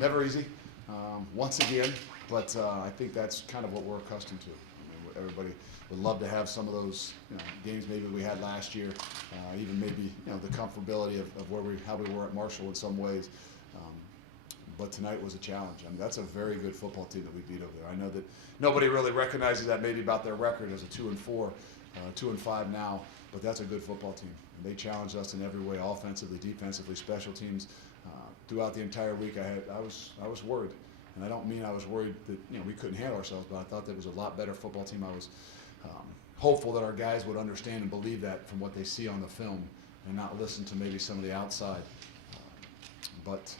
never easy, once again, but I think that's kind of what we're accustomed to. I mean, everybody would love to have some of those games maybe we had last year, even maybe the comfortability of how we were at Marshall in some ways. But tonight was a challenge. I mean, that's a very good football team that we beat over there. I know that nobody really recognizes that maybe about their record as a 2-4, 2-5 now, but that's a good football team. And they challenged us in every way, offensively, defensively, special teams. Throughout the entire week, I was worried, and I don't mean I was worried that we couldn't handle ourselves, but I thought that was a lot better football team. I was hopeful that our guys would understand and believe that from what they see on the film, and not listen to maybe some of the outside. But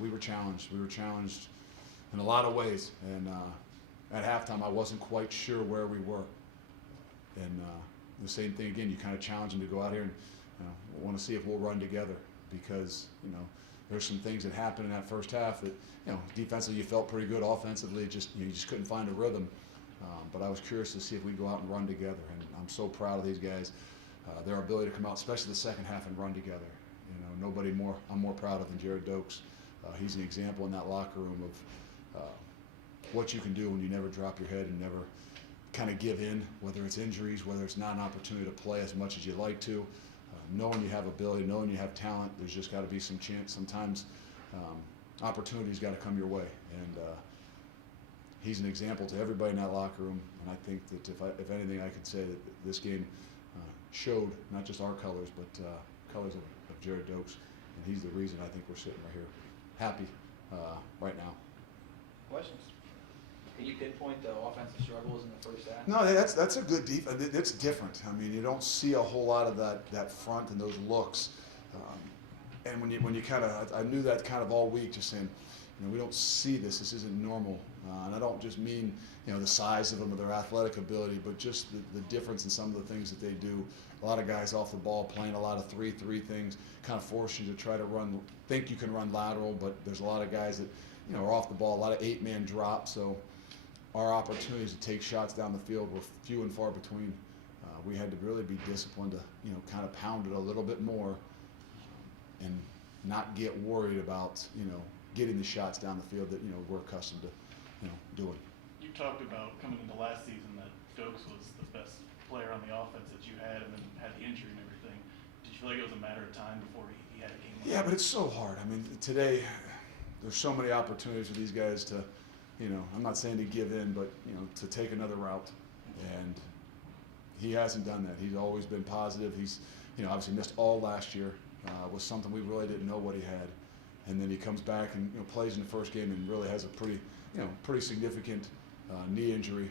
we were challenged. We were challenged in a lot of ways, and at halftime, I wasn't quite sure where we were. And the same thing again. You kind of challenge them to go out here and want to see if we'll run together, because there's some things that happened in that first half that defensively you felt pretty good. Offensively, you just couldn't find a rhythm. But I was curious to see if we go out and run together, and I'm so proud of these guys. Their ability to come out, especially the second half, and run together. Nobody I'm more proud of than Jared Dokes. He's an example in that locker room of what you can do when you never drop your head and never kind of give in, whether it's injuries, whether it's not an opportunity to play as much as you like to. Knowing you have ability, knowing you have talent, there's just got to be some chance. Sometimes opportunities got to come your way, and he's an example to everybody in that locker room. And I think that if anything, I could say that this game showed not just our colors, but colors of Jared Dokes, and he's the reason I think we're sitting right here, happy right now. Questions? Can you pinpoint the offensive struggles in the first half? No, that's a good defense. It's different. I mean, you don't see a whole lot of that front and those looks. And when you kind of, I knew that kind of all week, just saying, we don't see this. This isn't normal. And I don't just mean the size of them or their athletic ability, but just the difference in some of the things that they do. A lot of guys off the ball playing a lot of 3-3 things, kind of force you to try to think you can run lateral, but there's a lot of guys that are off the ball. A lot of 8-man drop. So our opportunities to take shots down the field were few and far between. We had to really be disciplined to kind of pound it a little bit more, and not get worried about getting the shots down the field that we're accustomed to doing. You talked about coming into last season that Dokes was the best player on the offense that you had, and then had the injury and everything. Did you feel like it was a matter of time before he had a game like Yeah, but it's so hard. I mean, today there's so many opportunities for these guys to, I'm not saying to give in, but to take another route, and he hasn't done that. He's always been positive. He's obviously missed all last year. Was something we really didn't know what he had, and then he comes back and plays in the first game and really has a pretty significant knee injury,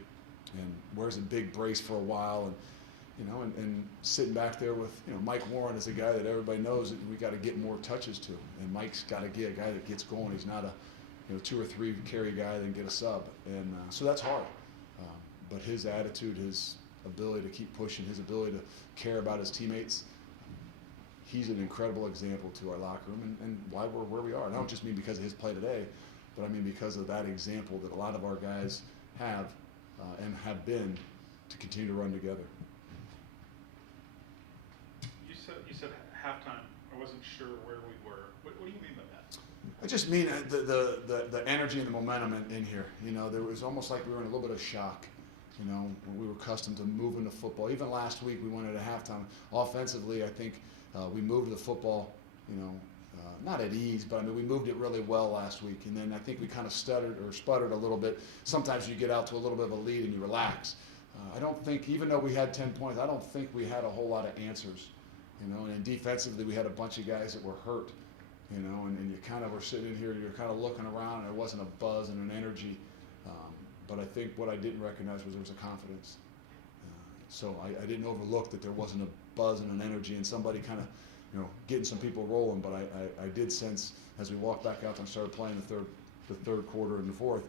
and wears a big brace for a while, and sitting back there with Mike Warren is a guy that everybody knows that we got to get more touches to, and Mike's got to get a guy that gets going. He's not a 2 or 3 carry guy then get a sub, and so that's hard. But his attitude, his ability to keep pushing, his ability to care about his teammates. He's an incredible example to our locker room and why we're where we are. And I don't just mean because of his play today, but I mean because of that example that a lot of our guys have and have been to continue to run together. You said halftime. I wasn't sure where we were. What do you mean by that? I just mean the energy and the momentum in here. There was almost like we were in a little bit of shock. When we were accustomed to moving the football. Even last week we went at halftime. Offensively, I think we moved the football, not at ease, but I mean we moved it really well last week. And then I think we kind of stuttered or sputtered a little bit. Sometimes you get out to a little bit of a lead and you relax. I don't think, even though we had 10 points, I don't think we had a whole lot of answers. And defensively we had a bunch of guys that were hurt. And you kind of were sitting in here, you're kind of looking around, and there wasn't a buzz and an energy. But I think what I didn't recognize was there was a confidence. So I didn't overlook that there wasn't a buzz and an energy and somebody kind of, getting some people rolling. But I did sense as we walked back out and started playing the third quarter and the fourth,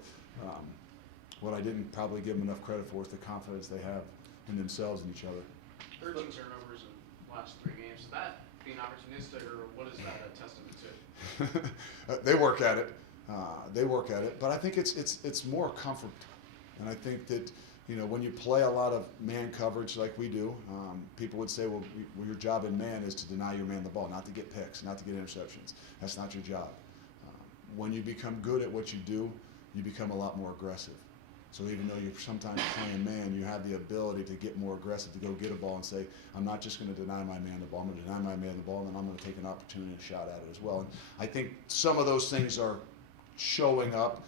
what I didn't probably give them enough credit for is the confidence they have in themselves and each other. 13 turnovers in the last 3 games. Is that being opportunistic, or what is that a testament to? They work at it. But I think it's more comfort, and I think that when you play a lot of man coverage like we do, people would say, well, your job in man is to deny your man the ball, not to get picks, not to get interceptions. That's not your job. when you become good at what you do, you become a lot more aggressive. So even though you're sometimes playing man, you have the ability to get more aggressive, to go get a ball and say, I'm not just going to deny my man the ball, I'm going to deny my man the ball, and then I'm going to take an opportunity and a shot at it as well. And I think some of those things are showing up,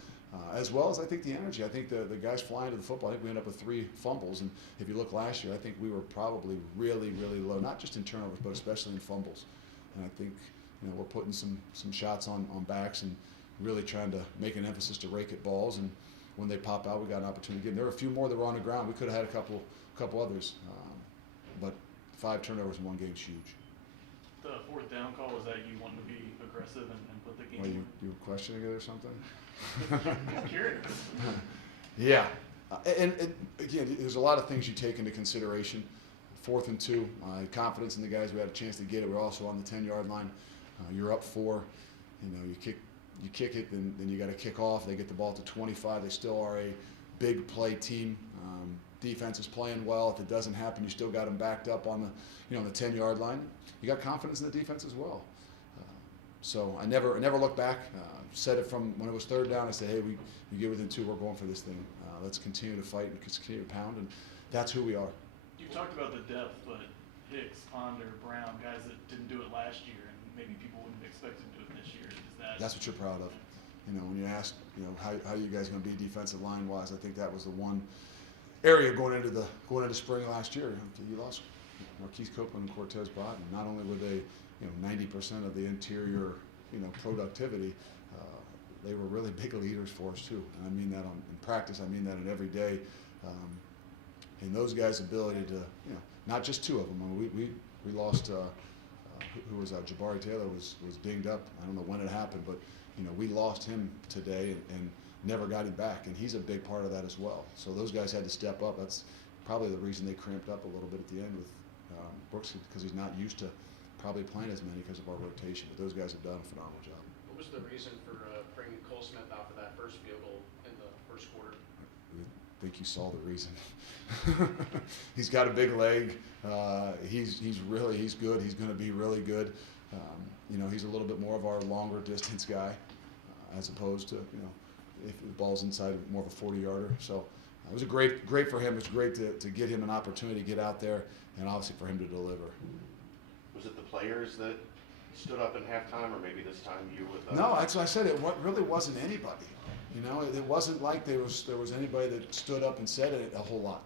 as well as I think the energy. I think the guys flying to the football, I think we ended up with 3 fumbles. And if you look last year, I think we were probably really, really low, not just in turnovers, but especially in fumbles. And I think we're putting some shots on backs and really trying to make an emphasis to rake at balls. And when they pop out, we got an opportunity to get them. There were a few more that were on the ground. We could have had a couple others, but 5 turnovers in one game is huge. The 4th down call, was that you wanting to be aggressive and put the game? Well, you were questioning it or something? I'm curious. Yeah, and again, there's a lot of things you take into consideration. 4th and 2, confidence in the guys. We had a chance to get it. We're also on the 10-yard line. You're up 4. You kick it, then you got to kick off. They get the ball to 25. They still are a big play team. Defense is playing well. If it doesn't happen, you still got them backed up on the on the 10-yard line. You got confidence in the defense as well. So I never looked back. Said it from when it was 3rd down. I said, hey, we get within 2. We're going for this thing. Let's continue to fight and continue to pound, and that's who we are. You talked about the depth, but Hicks, Ponder, Brown, guys that didn't do it last year, and maybe people wouldn't expect them to do it this year. That's what you're proud of. When you ask, how you guys going to be defensive line wise, I think that was the one area going into spring last year. You lost Marquise Copeland and Cortez Broughton. Not only were they 90% of the interior productivity, they were really big leaders for us too. And I mean that in practice. I mean that in every day. And those guys' ability to not just 2 of them. I mean, we lost. Who was Jabari Taylor was dinged up. I don't know when it happened, but we lost him today and never got him back, and he's a big part of that as well. So those guys had to step up. That's probably the reason they cramped up a little bit at the end with Brooks, because he's not used to probably playing as many because of our rotation. But those guys have done a phenomenal job. What was the reason for bringing Cole Smith out for that first field goal in the first quarter? I think you saw the reason. He's got a big leg. He's good. He's going to be really good. He's a little bit more of our longer distance guy, as opposed to if the ball's inside more of a 40-yarder. So it was great for him. It was great to get him an opportunity to get out there, and obviously for him to deliver. Was it the players that stood up in halftime, or maybe this time you with? No, that's what I said. It really wasn't anybody. It wasn't like there was anybody that stood up and said it a whole lot.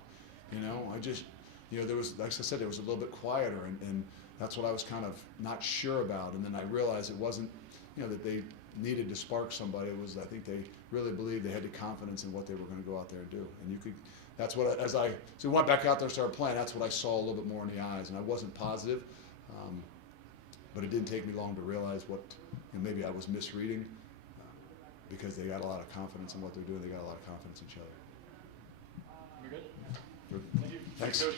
I just, there was, like I said, it was a little bit quieter, and that's what I was kind of not sure about. And then I realized it wasn't, that they needed to spark somebody. It was, I think they really believed they had the confidence in what they were going to go out there and do. And that's what, so we went back out there and started playing, that's what I saw a little bit more in the eyes. And I wasn't positive, but it didn't take me long to realize what, maybe I was misreading. Because they got a lot of confidence in what they're doing. They got a lot of confidence in each other. You're good? Good. Thank you. Thanks. Coach.